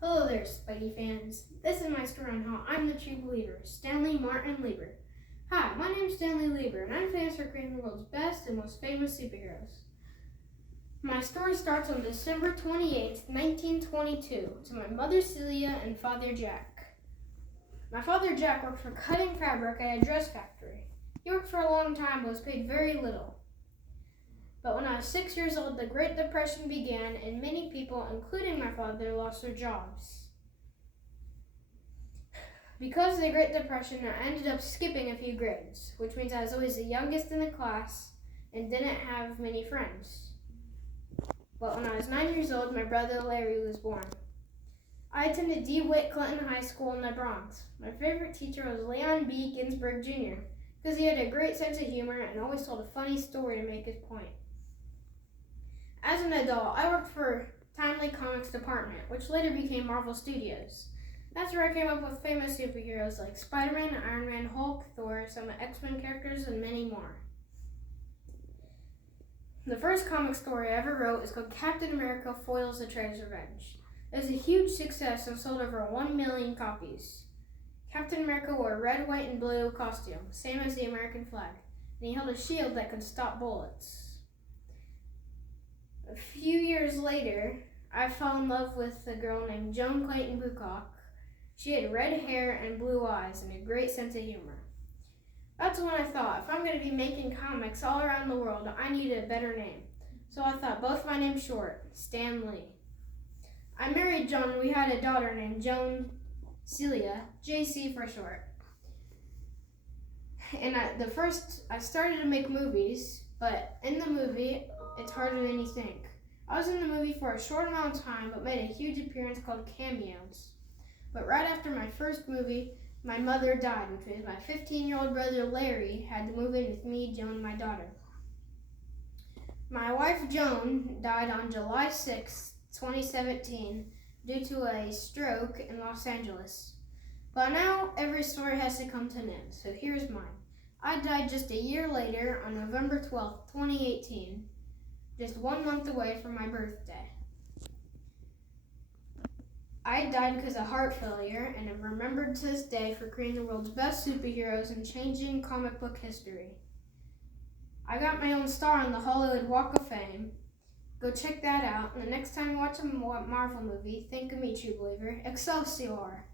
Hello there, Spidey fans. This is my story on how I'm the true believer, Stanley Martin Lieber. Hi, my name is Stanley Lieber, and I'm famous for creating the world's best and most famous superheroes. My story starts on December 28th, 1922, to my mother Celia and father Jack. My father Jack worked for cutting fabric at a dress factory. He worked for a long time but was paid very little. But when I was 6 years old, the Great Depression began, and many people, including my father, lost their jobs. Because of the Great Depression, I ended up skipping a few grades, which means I was always the youngest in the class and didn't have many friends. But when I was 9 years old, my brother Larry was born. I attended DeWitt Clinton High School in the Bronx. My favorite teacher was Leon B. Ginsberg Jr. because he had a great sense of humor and always told a funny story to make his point. As an adult, I worked for Timely Comics Department, which later became Marvel Studios. That's where I came up with famous superheroes like Spider-Man, Iron Man, Hulk, Thor, some X-Men characters, and many more. The first comic story I ever wrote is called Captain America Foils the Traitor's Revenge. It was a huge success and sold over 1 million copies. Captain America wore a red, white, and blue costume, same as the American flag, and he held a shield that could stop bullets. A few years later, I fell in love with a girl named Joan Clayton Bucock. She had red hair and blue eyes and a great sense of humor. That's when I thought, if I'm going to be making comics all around the world, I need a better name. So I thought both my names short, Stan Lee. I married Joan and we had a daughter named Joan Celia, JC for short. And I started to make movies, but in the movie, it's harder than you think. I was in the movie for a short amount of time, but made a huge appearance called cameos. But right after my first movie, my mother died, which means my 15-year-old brother Larry had to move in with me, Joan, and my daughter. My wife Joan died on July 6, 2017, due to a stroke in Los Angeles. But now every story has to come to an end, so here's mine. I died just a year later on November 12, 2018, just 1 month away from my birthday. I died because of heart failure and am remembered to this day for creating the world's best superheroes and changing comic book history. I got my own star on the Hollywood Walk of Fame. Go check that out, and the next time you watch a Marvel movie, think of me, true believer. Excelsior!